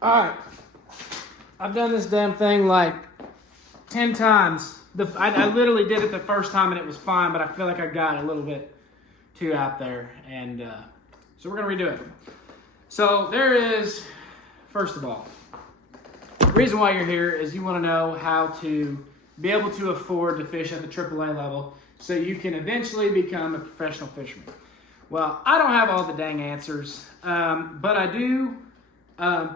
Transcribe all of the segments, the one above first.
All right. I've done this damn thing like 10 times. I literally did it the first time and it was fine, but I feel like I got a little bit too out there. And so we're going to redo it. So there is, first of all, the reason why you're here is you want to know how to be able to afford to fish at the AAA level so you can eventually become a professional fisherman. Well, I don't have all the dang answers, but I do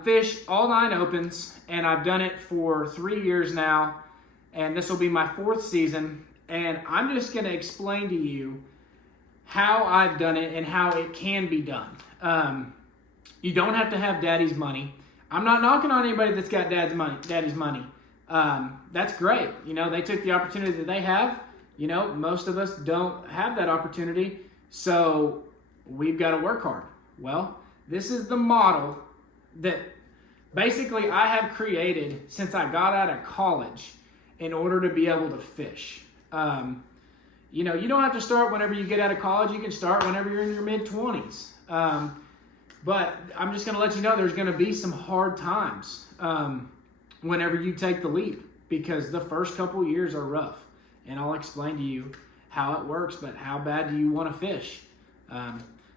fish all 9 opens, and I've done it for 3 years now, and this will be my 4th season, and I'm just going to explain to you how I've done it and how it can be done. You don't have to have daddy's money. I'm not knocking on anybody that's got daddy's money. That's great. You know, they took the opportunity that they have. You know, most of us don't have that opportunity, so we've got to work hard. Well, this is the model that basically I have created since I got out of college in order to be able to fish. You know, you don't have to start whenever you get out of college. You can start whenever you're in your mid-20s. But I'm just going to let you know there's going to be some hard times whenever you take the leap, because the first couple years are rough. And I'll explain to you how it works, but how bad do you want to fish?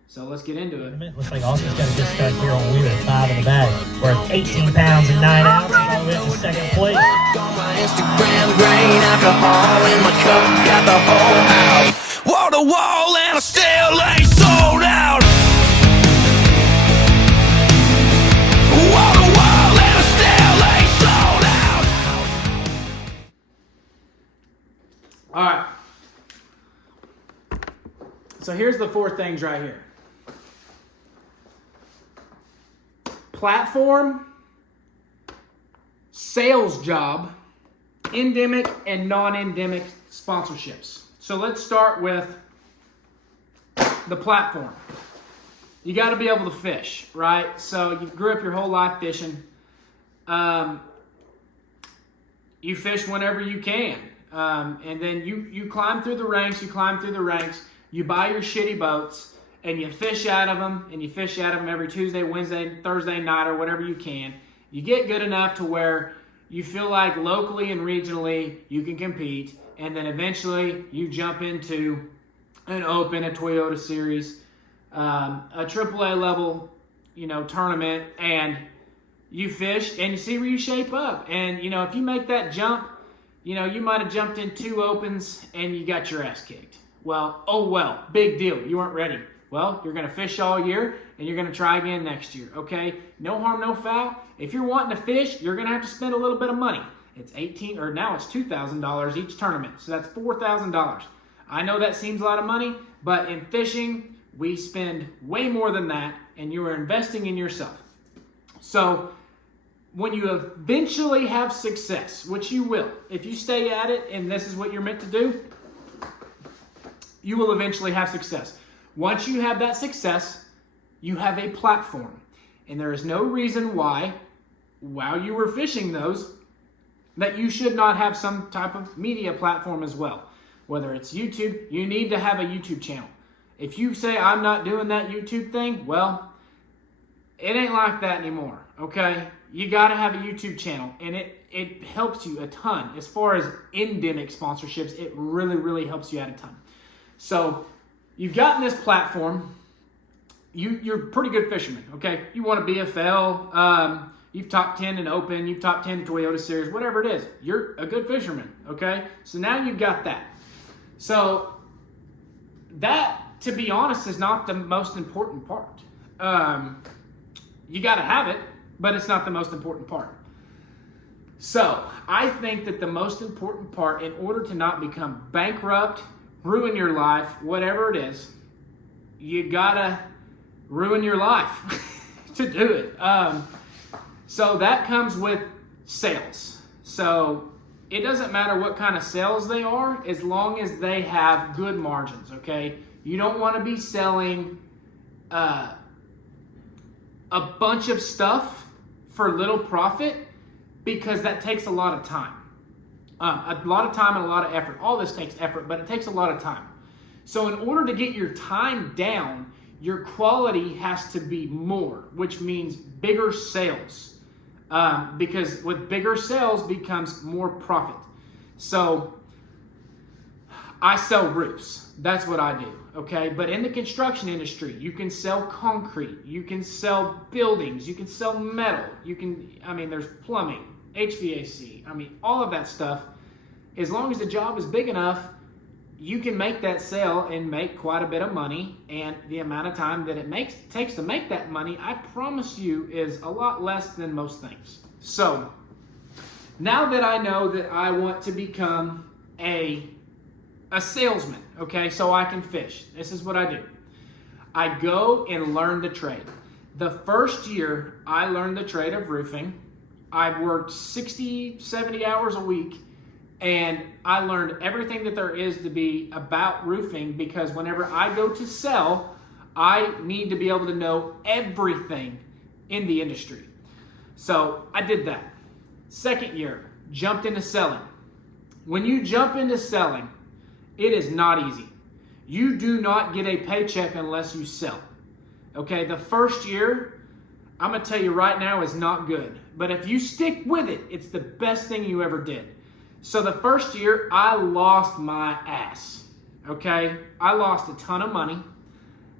So let's get into it. Looks like Austin's got a good start here on Wheeler, 5 in the bag. We're at 18 pounds and 9 ounces, all in second place. On my Instagram, grain, alcohol in my cup, got the whole house. Wall to wall, and I still ain't sold out. Wall to wall, and I still ain't sold out. All right. So here's the 4 things right here. Platform, sales job, endemic and non-endemic sponsorships. So let's start with the platform. You got to be able to fish, right? So you grew up your whole life fishing. You fish whenever you can. And then you climb through the ranks, you buy your shitty boats, and you fish out of them, every Tuesday, Wednesday, Thursday night, or whatever you can. You get good enough to where you feel like locally and regionally you can compete, and then eventually you jump into an Open, a Toyota Series, a AAA level, tournament, and you fish and you see where you shape up. And, if you make that jump, you might have jumped in 2 Opens and you got your ass kicked. Well, big deal. You weren't ready. Well, you're going to fish all year, and you're going to try again next year, okay? No harm, no foul. If you're wanting to fish, you're going to have to spend a little bit of money. It's now it's $2,000 each tournament, so that's $4,000. I know that seems a lot of money, but in fishing, we spend way more than that, and you are investing in yourself. So when you eventually have success, which you will, if you stay at it and this is what you're meant to do, you will eventually have success. Once you have that success, you have a platform. And there is no reason why, while you were fishing those, that you should not have some type of media platform as well. Whether it's YouTube, you need to have a YouTube channel. If you say, I'm not doing that YouTube thing, well, it ain't like that anymore, okay? You got to have a YouTube channel, and it helps you a ton. As far as endemic sponsorships, it really, really helps you out a ton. So you've gotten this platform. You're a pretty good fisherman, okay? You want a BFL, you've top 10 in Open, you've top 10 in Toyota Series, whatever it is. You're a good fisherman, okay? So now you've got that. So that, to be honest, is not the most important part. You got to have it, but it's not the most important part. So I think that the most important part, in order to not become bankrupt, ruin your life, whatever it is, you gotta ruin your life to do it. So that comes with sales. So it doesn't matter what kind of sales they are, as long as they have good margins, okay? You don't want to be selling a bunch of stuff for little profit, because that takes a lot of time. A lot of time and a lot of effort. All this takes effort, but it takes a lot of time. So in order to get your time down, your quality has to be more, which means bigger sales. because with bigger sales becomes more profit. So I sell roofs. That's what I do, okay? But in the construction industry, you can sell concrete, you can sell buildings, you can sell metal, there's plumbing, HVAC, all of that stuff. As long as the job is big enough, you can make that sale and make quite a bit of money, and the amount of time that it takes to make that money, I promise you, is a lot less than most things. So now that I know that I want to become a salesman, okay, so I can fish, this is what I do. I go and learn the trade. The first year I learned the trade of roofing, I worked 60, 70 hours a week, and I learned everything that there is to be about roofing, because whenever I go to sell, I need to be able to know everything in the industry. So I did that. Second year, jumped into selling. When you jump into selling, it is not easy. You do not get a paycheck unless you sell. Okay, the first year, I'm gonna tell you right now, is not good. But if you stick with it, it's the best thing you ever did. So the first year, I lost my ass. Okay, I lost a ton of money.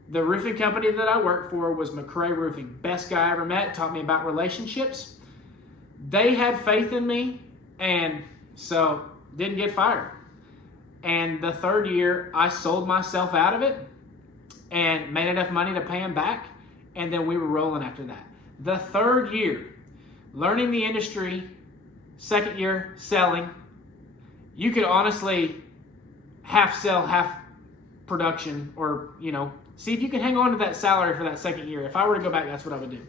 The roofing company that I worked for was McCray Roofing. Best guy I ever met, taught me about relationships. They had faith in me, and so didn't get fired. And the third year, I sold myself out of it and made enough money to pay them back, and then we were rolling after that. The third year, learning the industry. Second year, selling. You could honestly half sell, half production, or, see if you can hang on to that salary for that second year. If I were to go back, that's what I would do.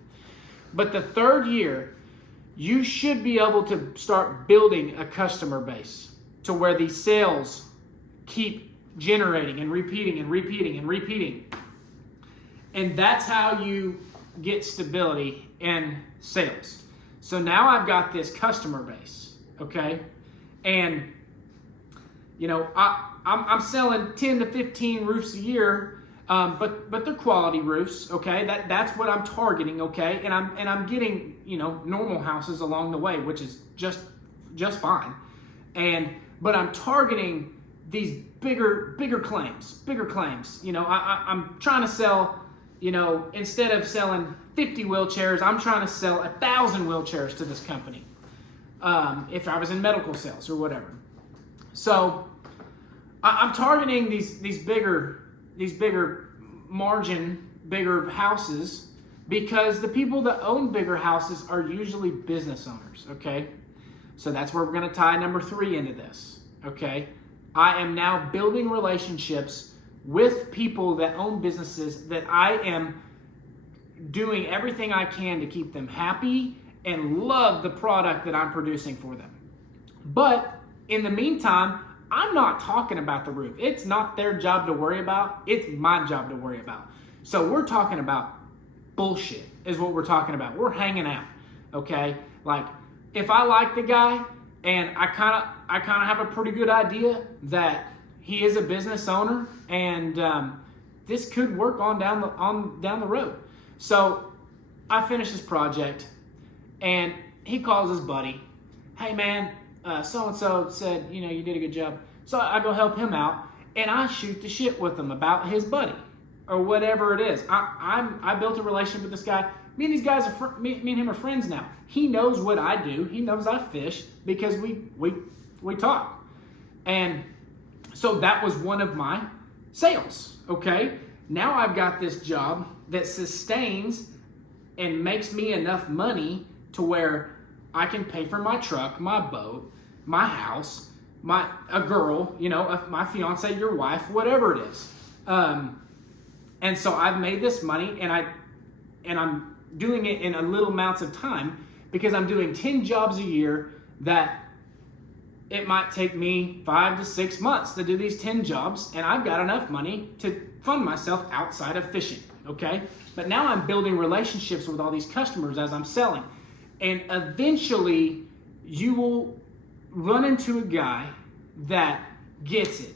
But the third year, you should be able to start building a customer base to where these sales keep generating and repeating and repeating and repeating. And that's how you get stability in sales. So now I've got this customer base, okay? And, I'm selling 10 to 15 roofs a year, but they're quality roofs, okay? That's what I'm targeting, okay? And I'm getting, normal houses along the way, which is just fine. But I'm targeting these bigger claims. I'm trying to sell, instead of selling 50 wheelchairs, I'm trying to sell 1,000 wheelchairs to this company. If I was in medical sales or whatever. So I'm targeting these bigger margin, bigger houses, because the people that own bigger houses are usually business owners, okay? So that's where we're gonna tie number 3 into this, okay? I am now building relationships with people that own businesses that I am doing everything I can to keep them happy and love the product that I'm producing for them. But in the meantime, I'm not talking about the roof. It's not their job to worry about. It's my job to worry about. So we're talking about bullshit is what we're talking about. We're hanging out, okay? Like, if I like the guy and I kind of have a pretty good idea that he is a business owner and this could work on down the road. So I finish this project and he calls his buddy. Hey man, so-and-so said, you did a good job. So I go help him out and I shoot the shit with him about his buddy or whatever it is. I built a relationship with this guy. Me and these guys me and him are friends now. He knows what I do. He knows I fish because we talk. And so that was one of my sales, okay? Now I've got this job that sustains and makes me enough money to where I can pay for my truck, my boat, my house, a girl, my fiance, your wife, whatever it is. And so I've made this money and I'm doing it in a little amounts of time because I'm doing 10 jobs a year that it might take me 5 to 6 months to do these 10 jobs, and I've got enough money to fund myself outside of fishing, okay? But now I'm building relationships with all these customers as I'm selling. And eventually you will run into a guy that gets it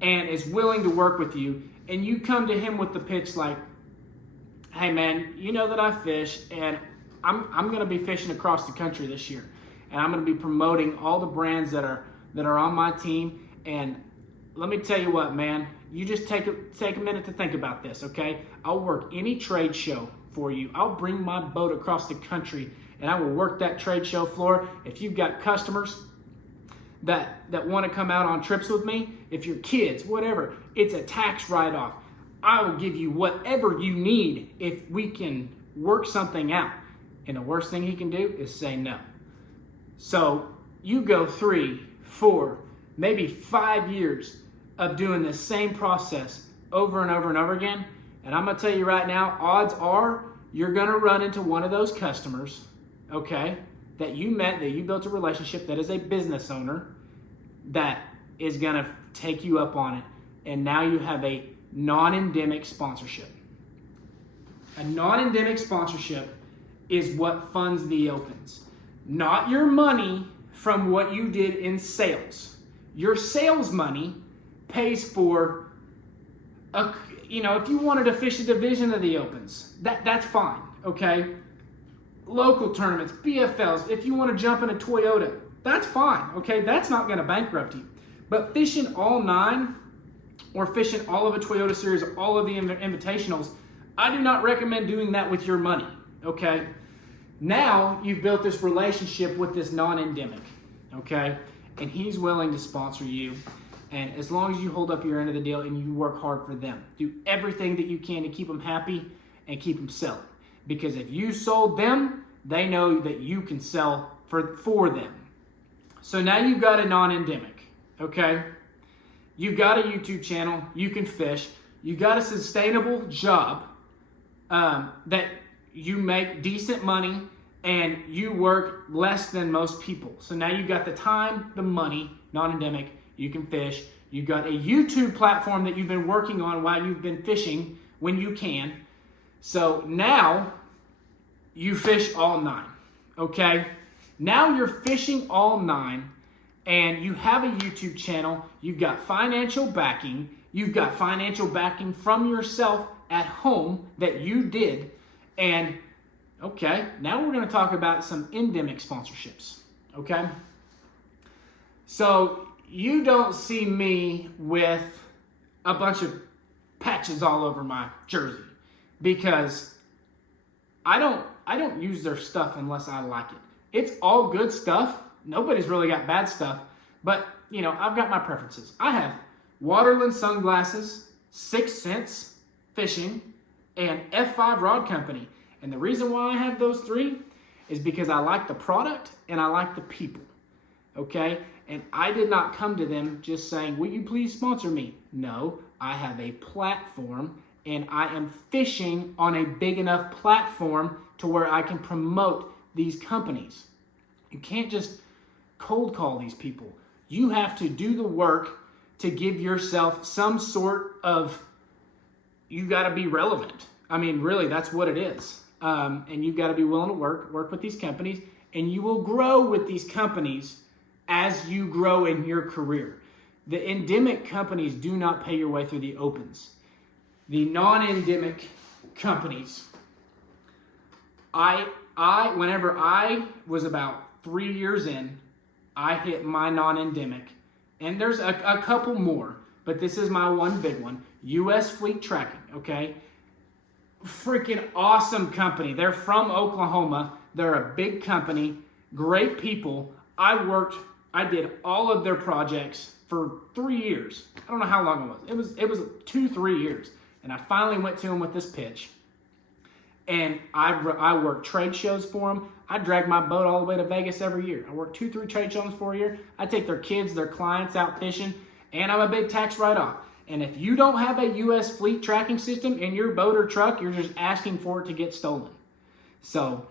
and is willing to work with you, and you come to him with the pitch like, hey man, you know that I fish and I'm going to be fishing across the country this year, and I'm going to be promoting all the brands that are on my team. And let me tell you what, man, you just take a minute to think about this, okay? I'll work any trade show for you. I'll bring my boat across the country, and I will work that trade show floor. If you've got customers that want to come out on trips with me, if your kids, whatever, it's a tax write-off. I will give you whatever you need if we can work something out. And the worst thing he can do is say no. So you go 3, 4, maybe 5 years of doing the same process over and over and over again. And I'm going to tell you right now, odds are you're going to run into one of those customers, okay, that you met, that you built a relationship, that is a business owner, that is going to take you up on it. And now you have a non-endemic sponsorship. A non-endemic sponsorship is what funds the Opens. Not your money from what you did in sales. Your sales money pays for, if you wanted to fish a division of the Opens, that's fine, okay? Local tournaments, BFLs, if you want to jump in a Toyota, that's fine, okay? That's not going to bankrupt you. But fishing all 9 or fishing all of a Toyota Series, all of the invitationals, I do not recommend doing that with your money, okay? Now you've built this relationship with this non-endemic, okay? And he's willing to sponsor you. And as long as you hold up your end of the deal and you work hard for them, do everything that you can to keep them happy and keep them selling. Because if you sold them, they know that you can sell for them. So now you've got a non-endemic, okay? You've got a YouTube channel, you can fish, you got a sustainable job that you make decent money and you work less than most people. So now you've got the time, the money, non-endemic, you can fish. You've got a YouTube platform that you've been working on while you've been fishing when you can. So now you fish all 9, okay? Now you're fishing all 9 and you have a YouTube channel. You've got financial backing. You've got financial backing from yourself at home that you did. And okay, now we're going to talk about some endemic sponsorships, okay? So you don't see me with a bunch of patches all over my jersey because I don't use their stuff unless I like it. It's all good stuff. Nobody's really got bad stuff, but I've got my preferences. I have Waterland sunglasses, 6 Cents Fishing, and F5 Rod Company. And the reason why I have those 3 is because I like the product and I like the people, okay? And I did not come to them just saying, will you please sponsor me? No, I have a platform and I am fishing on a big enough platform to where I can promote these companies. You can't just cold call these people. You have to do the work to give yourself some sort of, you got to be relevant. I mean, really, that's what it is. And you've got to be willing to work with these companies, and you will grow with these companies as you grow in your career. The endemic companies do not pay your way through the Opens. The non-endemic companies, whenever I was about 3 years in, I hit my non-endemic. And there's a couple more, but this is my one big one. U.S. Fleet Tracking, okay? Freaking awesome company. They're from Oklahoma. They're a big company, great people. I did all of their projects for 3 years. I don't know how long it was. It was 2-3 years. And I finally went to them with this pitch. And I worked trade shows for them. I drag my boat all the way to Vegas every year. I work 2-3 trade shows for a year. I take their kids, their clients out fishing, and I'm a big tax write-off. And if you don't have a U.S. fleet tracking system in your boat or truck, you're just asking for it to get stolen. So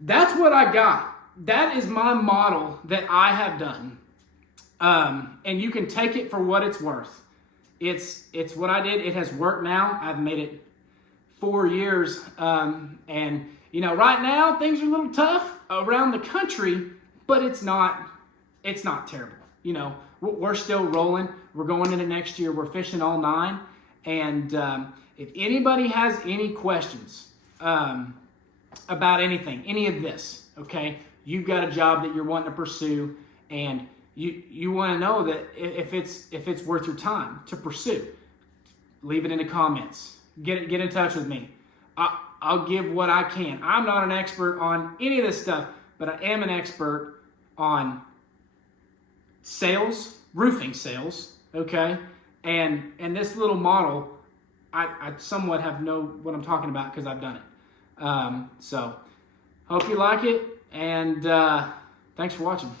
that's what I got. That is my model that I have done. And you can take it for what it's worth. It's what I did. It has worked now. I've made it 4 years. And, right now things are a little tough around the country, but it's not terrible. We're still rolling. We're going into next year. We're fishing all 9. And if anybody has any questions, about anything, any of this, okay? You've got a job that you're wanting to pursue, and you want to know that if it's worth your time to pursue. Leave it in the comments. Get in touch with me. I'll give what I can. I'm not an expert on any of this stuff, but I am an expert on sales, roofing sales, okay? And this little model, I somewhat know what I'm talking about because I've done it. So, hope you like it, and thanks for watching.